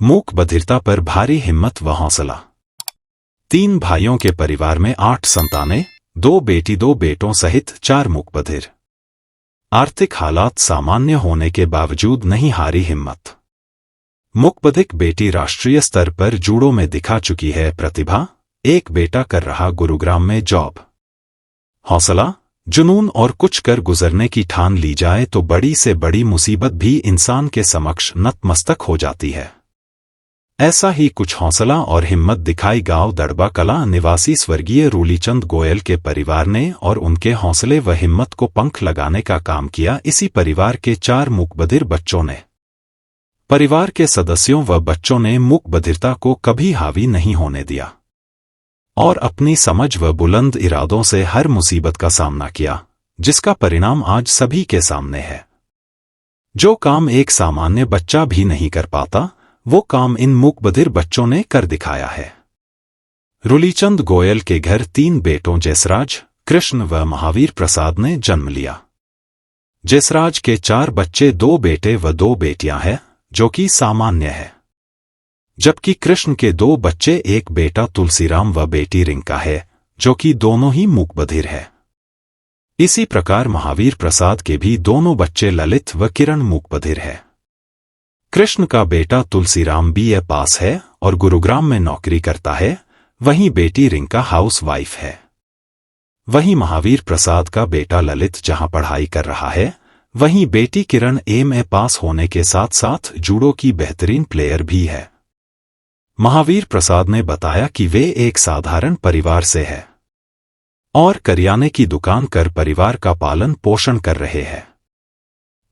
मूक बधिरता पर भारी हिम्मत व हौसला। 3 भाइयों के परिवार में 8 संतानें, 2 बेटी 2 बेटों सहित 4 मूक बधिर। आर्थिक हालात सामान्य होने के बावजूद नहीं हारी हिम्मत। मूकबधिर बेटी राष्ट्रीय स्तर पर जूडो में दिखा चुकी है प्रतिभा, एक बेटा कर रहा गुरुग्राम में जॉब। हौसला, जुनून और कुछ कर गुजरने की ठान ली जाए तो बड़ी से बड़ी मुसीबत भी इंसान के समक्ष नतमस्तक हो जाती है। ऐसा ही कुछ हौसला और हिम्मत दिखाई गांव दड़बा कला निवासी स्वर्गीय रूलीचंद गोयल के परिवार ने और उनके हौसले व हिम्मत को पंख लगाने का काम किया इसी परिवार के 4 मूकबधिर बच्चों ने। परिवार के सदस्यों व बच्चों ने मूकबधिरता को कभी हावी नहीं होने दिया और अपनी समझ व बुलंद इरादों से हर मुसीबत का सामना किया, जिसका परिणाम आज सभी के सामने है। जो काम एक सामान्य बच्चा भी नहीं कर पाता, वो काम इन मूकबधिर बच्चों ने कर दिखाया है। रूलीचंद गोयल के घर 3 बेटों जसराज, कृष्ण व महावीर प्रसाद ने जन्म लिया। जसराज के 4 बच्चे, 2 बेटे व 2 बेटियां हैं, जो कि सामान्य है, जबकि कृष्ण के 2 बच्चे, एक बेटा तुलसीराम व बेटी रिंका है, जो कि दोनों ही मूकबधिर है। इसी प्रकार महावीर प्रसाद के भी दोनों बच्चे ललित व किरण मूकबधिर है। कृष्ण का बेटा तुलसीराम BA पास है और गुरुग्राम में नौकरी करता है, वहीं बेटी रिंका हाउस वाइफ है। वहीं महावीर प्रसाद का बेटा ललित जहां पढ़ाई कर रहा है, वहीं बेटी किरण MA पास होने के साथ साथ जूडो की बेहतरीन प्लेयर भी है। महावीर प्रसाद ने बताया कि वे एक साधारण परिवार से है और करियाने की दुकान कर परिवार का पालन पोषण कर रहे हैं।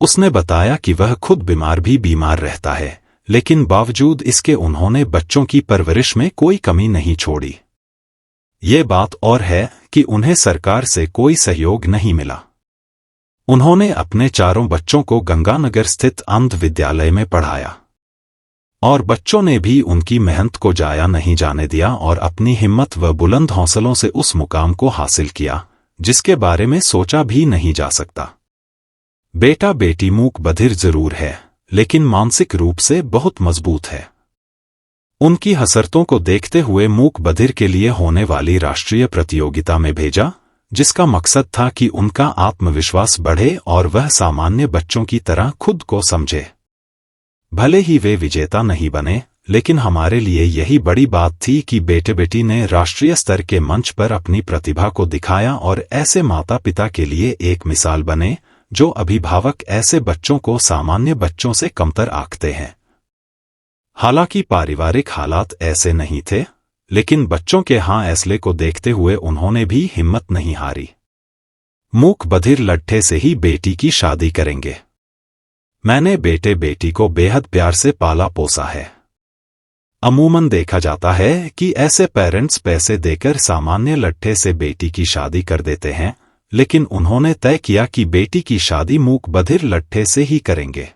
उसने बताया कि वह खुद बीमार रहता है, लेकिन बावजूद इसके उन्होंने बच्चों की परवरिश में कोई कमी नहीं छोड़ी। ये बात और है कि उन्हें सरकार से कोई सहयोग नहीं मिला। उन्होंने अपने 4 बच्चों को गंगानगर स्थित अंध विद्यालय में पढ़ाया और बच्चों ने भी उनकी मेहनत को जाया नहीं जाने दिया और अपनी हिम्मत व बुलंद हौसलों से उस मुकाम को हासिल किया, जिसके बारे में सोचा भी नहीं जा सकता। बेटा बेटी मूकबधिर जरूर है, लेकिन मानसिक रूप से बहुत मजबूत है। उनकी हसरतों को देखते हुए मूकबधिर के लिए होने वाली राष्ट्रीय प्रतियोगिता में भेजा, जिसका मकसद था कि उनका आत्मविश्वास बढ़े और वह सामान्य बच्चों की तरह खुद को समझे। भले ही वे विजेता नहीं बने, लेकिन हमारे लिए यही बड़ी बात थी कि बेटे बेटी ने राष्ट्रीय स्तर के मंच पर अपनी प्रतिभा को दिखाया और ऐसे माता पिता के लिए एक मिसाल बने, जो अभिभावक ऐसे बच्चों को सामान्य बच्चों से कमतर आंकते हैं। हालांकि पारिवारिक हालात ऐसे नहीं थे, लेकिन बच्चों के हौसले को देखते हुए उन्होंने भी हिम्मत नहीं हारी। मूकबधिर लट्ठे से ही बेटी की शादी करेंगे। मैंने बेटे बेटी को बेहद प्यार से पाला पोसा है। अमूमन देखा जाता है कि ऐसे पेरेंट्स पैसे देकर सामान्य लट्ठे से बेटी की शादी कर देते हैं, लेकिन उन्होंने तय किया कि बेटी की शादी मूकबधिर लट्ठे से ही करेंगे।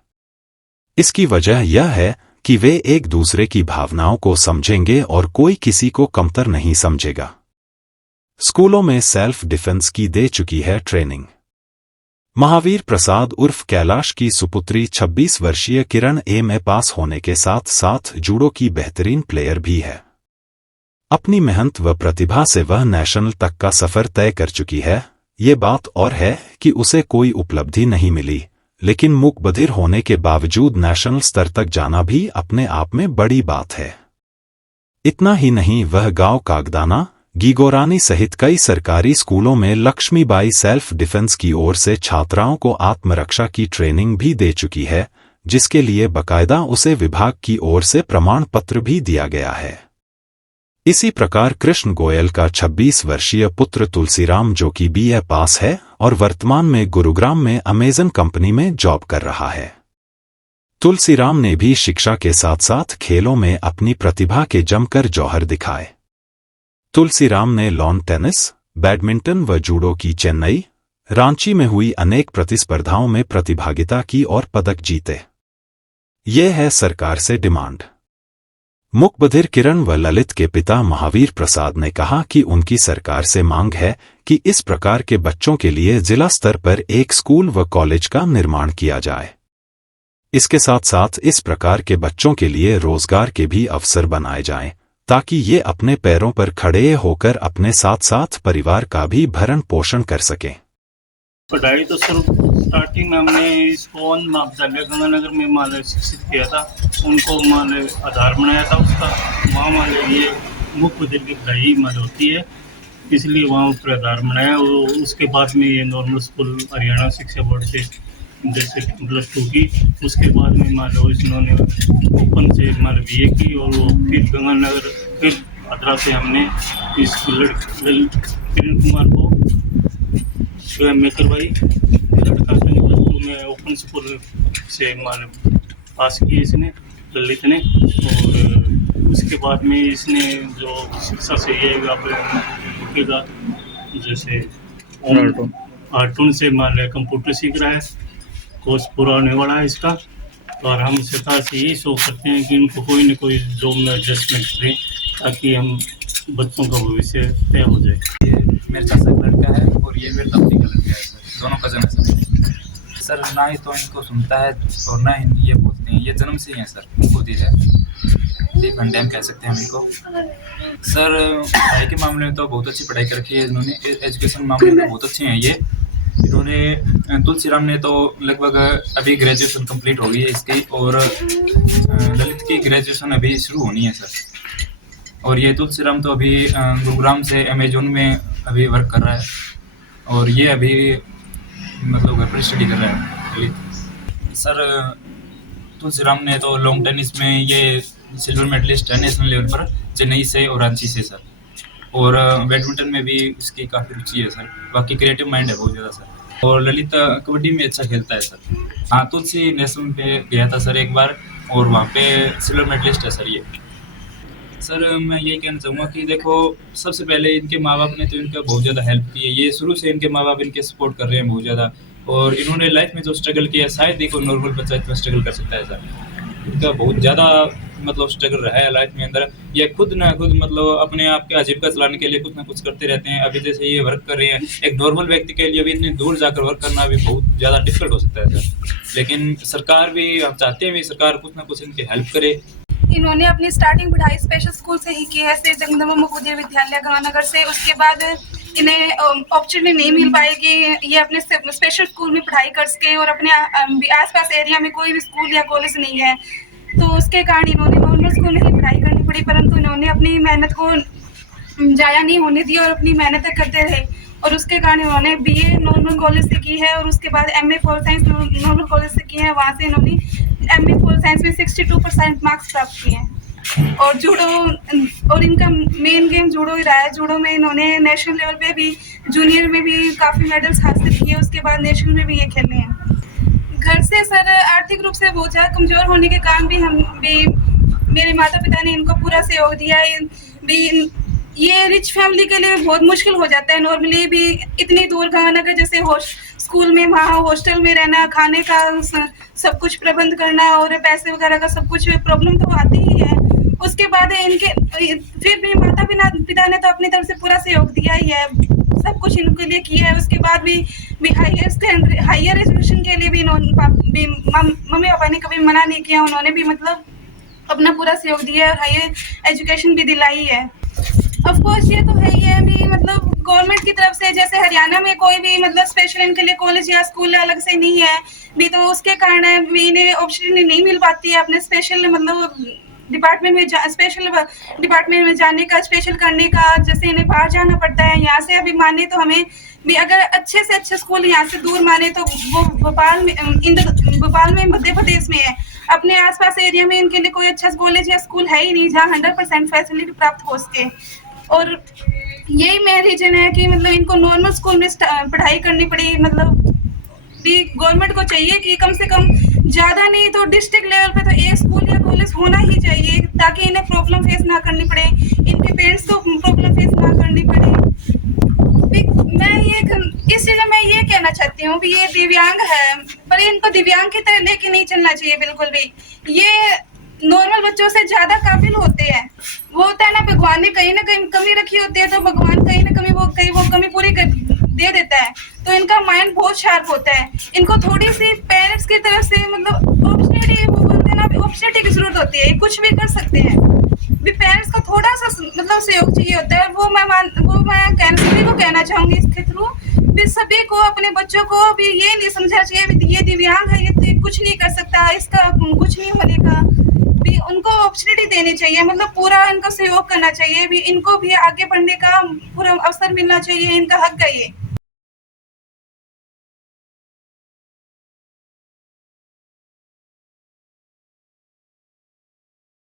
इसकी वजह यह है कि वे एक दूसरे की भावनाओं को समझेंगे और कोई किसी को कमतर नहीं समझेगा। स्कूलों में सेल्फ डिफेंस की दे चुकी है ट्रेनिंग। महावीर प्रसाद उर्फ कैलाश की सुपुत्री 26 वर्षीय किरण MA पास होने के साथ साथ जूडो की बेहतरीन प्लेयर भी है। अपनी मेहनत व प्रतिभा से वह नेशनल तक का सफर तय कर चुकी है। ये बात और है कि उसे कोई उपलब्धि नहीं मिली, लेकिन मूकबधिर होने के बावजूद नेशनल स्तर तक जाना भी अपने आप में बड़ी बात है। इतना ही नहीं, वह गांव कागदाना, गीगोरानी सहित कई सरकारी स्कूलों में लक्ष्मीबाई सेल्फ डिफेंस की ओर से छात्राओं को आत्मरक्षा की ट्रेनिंग भी दे चुकी है, जिसके लिए बकायदा उसे विभाग की ओर से प्रमाण पत्र भी दिया गया है। इसी प्रकार कृष्ण गोयल का 26 वर्षीय पुत्र तुलसीराम, जो कि BA पास है और वर्तमान में गुरुग्राम में अमेजन कंपनी में जॉब कर रहा है। तुलसीराम ने भी शिक्षा के साथ साथ खेलों में अपनी प्रतिभा के जमकर जौहर दिखाए। तुलसीराम ने लॉन टेनिस, बैडमिंटन व जूडो की चेन्नई, रांची में हुई अनेक प्रतिस्पर्धाओं में प्रतिभागिता की और पदक जीते। ये है सरकार से डिमांड। मूकबधिर किरण व ललित के पिता महावीर प्रसाद ने कहा कि उनकी सरकार से मांग है कि इस प्रकार के बच्चों के लिए जिला स्तर पर एक स्कूल व कॉलेज का निर्माण किया जाए। इसके साथ साथ इस प्रकार के बच्चों के लिए रोजगार के भी अवसर बनाए जाएं, ताकि ये अपने पैरों पर खड़े होकर अपने साथ साथ परिवार का भी भरण पोषण कर सकें। पढ़ाई तो सर स्टार्टिंग में हमने इसको महाविद्यालय गंगानगर में मान शिक्षित किया था, उनको मान आधार बनाया था उसका। वहाँ मान ये मुख्य विद्यालय की पढ़ाई मान होती है, इसलिए वहाँ ऊपर आधार बनाया। उसके बाद में ये नॉर्मल स्कूल हरियाणा शिक्षा बोर्ड से जैसे +2 की, उसके बाद में मान लो इन्होंने ओपन से मान BA की, और वो फिर गंगानगर फिर अदरा से हमने इस किरण कुमार को MA करवाई। लड़का +2 में ओपन स्कूल से मान पास किए इसने, ललित ने। और उसके बाद में इसने जो शिक्षा से ये का जैसे आर्टून से मान कंप्यूटर सीख रहा है, कोर्स पूरा होने वाला है इसका। और हम सरकार से यही सोच सकते हैं कि इनको कोई न कोई जॉब में एडजस्टमेंट करें, ताकि हम बच्चों का भविष्य तय हो जाए। ये मेरे चाचा का लड़का है और ये मेरे दादी का लड़का है सर, दोनों कजन है सर। ना ही तो इनको सुनता है और ना ही ये बोलते हैं, ये जन्म से ही है सर, खुद ही है फंडेम कह सकते हैं हम इनको सर। पढ़ाई के मामले में तो बहुत अच्छी पढ़ाई कर रखी है इन्होंने, एजुकेशन मामले में बहुत अच्छे हैं ये। इन्होंने तुलसीराम ने तो लगभग अभी ग्रेजुएशन कंप्लीट हो गई है इसकी, और ललित की ग्रेजुएशन अभी शुरू होनी है सर। और ये तुलसीराम तो अभी गुरुग्राम से अमेजोन में अभी वर्क कर रहा है, और ये अभी मतलब घर पर स्टडी कर रहा है ललित सर। तुलसीराम ने तो लॉन्ग टेनिस में ये सिल्वर मेडलिस्ट है नेशनल लेवल पर, चेन्नई से और रांची से सर। और बैडमिंटन में भी इसकी काफ़ी रुचि है सर। बाकी क्रिएटिव माइंड है बहुत ज़्यादा सर। और ललित कबड्डी में अच्छा खेलता है सर। हाँ, तुलसी नेशनल पे गया था सर एक बार, और वहाँ पे सिल्वर मेडलिस्ट है सर ये। सर मैं यही कहना चाहूँगा कि देखो, सबसे पहले इनके माँ बाप ने तो इनका बहुत ज़्यादा हेल्प की है। ये शुरू से इनके माँ बाप इनके सपोर्ट कर रहे हैं बहुत ज़्यादा, और इन्होंने लाइफ में जो स्ट्रगल किया, शायद देखो नॉर्मल बच्चा इतना स्ट्रगल कर सकता है सर। इनका बहुत ज़्यादा मतलब स्ट्रगल रहा है लाइफ में अंदर। ये खुद ना खुद मतलब अपने आप के आजीविका चलाने के लिए कुछ ना कुछ करते रहते हैं। अभी जैसे ये वर्क कर रहे हैं, एक नॉर्मल व्यक्ति के लिए भी इतनी दूर जाकर वर्क करना भी बहुत ज़्यादा डिफिकल्ट हो सकता है सर। लेकिन सरकार भी, हम चाहते हैं भी सरकार कुछ ना कुछ इनकी हेल्प करे। इन्होंने अपनी स्टार्टिंग पढ़ाई स्पेशल स्कूल से ही की है, श्री जगदम्बा मुकुंद विद्यालय गंगानगर से। उसके बाद इन्हें अपॉर्चुनिटी नहीं मिल पाई कि ये अपने स्पेशल स्कूल में पढ़ाई कर सके, और अपने आसपास एरिया में कोई भी स्कूल या कॉलेज नहीं है, तो उसके कारण इन्होंने नॉर्मल स्कूल में ही पढ़ाई करनी पड़ी। परंतु इन्होंने अपनी मेहनत को जाया नहीं होने दिया और अपनी मेहनत करते रहे, और उसके कारण इन्होंने BA नॉर्मल कॉलेज से की है, और उसके बाद MA pol science normal college से की है। वहाँ से इन्होंने MA पोल साइंस में 62% मार्क्स प्राप्त किए हैं। और जूडो, और इनका मेन गेम जूडो ही रहा है। जूडो में इन्होंने नेशनल लेवल पे भी, जूनियर में भी काफ़ी मेडल्स हासिल किए, उसके बाद नेशनल में भी ये खेले हैं। घर से सर आर्थिक रूप से बहुत ज़्यादा कमज़ोर होने के कारण भी मेरे माता पिता ने इनको पूरा सहयोग दिया है। भी ये रिच फैमिली के लिए बहुत मुश्किल हो जाता है नॉर्मली भी, इतनी दूर गंगानगर जैसे स्कूल में, वहाँ हॉस्टल में रहना, खाने का सब कुछ प्रबंध करना, और पैसे वगैरह का सब कुछ प्रॉब्लम तो आती ही है। उसके बाद इनके फिर भी माता पिता ने तो अपनी तरफ से पूरा सहयोग दिया ही है, सब कुछ इनके लिए किया है। उसके बाद भी हायर एजुकेशन के लिए भी मम्मी पापा ने कभी मना नहीं किया, उन्होंने भी मतलब अपना पूरा सहयोग दिया है और हायर एजुकेशन भी दिलाई है। ऑफ कोर्स ये तो है ही है भी, मतलब गवर्नमेंट की तरफ से जैसे हरियाणा में कोई भी मतलब स्पेशल इनके लिए कॉलेज या स्कूल अलग से नहीं है भी, तो उसके कारण भी इन्हें अपॉर्चुनिटी नहीं मिल पाती है अपने स्पेशल मतलब डिपार्टमेंट में स्पेशल डिपार्टमेंट में जाने का, स्पेशल करने का। जैसे इन्हें बाहर जाना पड़ता है, यहाँ से अभी माने तो हमें भी अगर अच्छे से अच्छे स्कूल यहाँ से दूर माने तो वो भोपाल में मध्य प्रदेश में है। अपने आसपास एरिया में इनके लिए कोई अच्छा कॉलेज या स्कूल है ही नहीं जहाँ 100% फैसिलिटी प्राप्त हो सके। और यही मेन रीजन है कि मतलब इनको नॉर्मल स्कूल में पढ़ाई करनी पड़ी। मतलब भी गवर्नमेंट को चाहिए कि कम से कम ज़्यादा नहीं तो डिस्ट्रिक्ट लेवल पे तो एक स्कूल या कॉलेज होना ही चाहिए, ताकि इन्हें प्रॉब्लम फेस ना करनी पड़े, इनके पेरेंट्स को प्रॉब्लम फेस ना करनी पड़े। मैं इस चीज़ में मैं ये कहना चाहती हूँ कि ये दिव्यांग है, पर इनको दिव्यांग की तरह लेके नहीं चलना चाहिए बिल्कुल भी। ये नॉर्मल बच्चों से ज़्यादा काबिल होते हैं। वो होता है ना, भगवान ने कहीं ना कहीं कमी रखी होती है, तो भगवान कहीं ना कहीं वो कमी पूरी दे देता है। तो इनका माइंड बहुत शार्प होता है। इनको थोड़ी सी पेरेंट्स की तरफ से मतलब अपॉर्चुनिटी, वो बोलते हैं ना, अपॉर्चुनिटी की जरूरत होती है, कुछ भी कर सकते हैं। भी पेरेंट्स का थोड़ा सा मतलब सहयोग चाहिए होता है। वो मैं सभी को कहना चाहूंगी इसके थ्रू भी सभी को अपने बच्चों को भी ये नहीं समझना चाहिए भी ये दिव्यांग है, ये कुछ नहीं कर सकता, इसका कुछ नहीं होने का। भी उनको अपॉर्चुनिटी देनी चाहिए, मतलब पूरा इनका सहयोग करना चाहिए, भी इनको भी आगे बढ़ने का पूरा अवसर मिलना चाहिए, इनका हक है ये।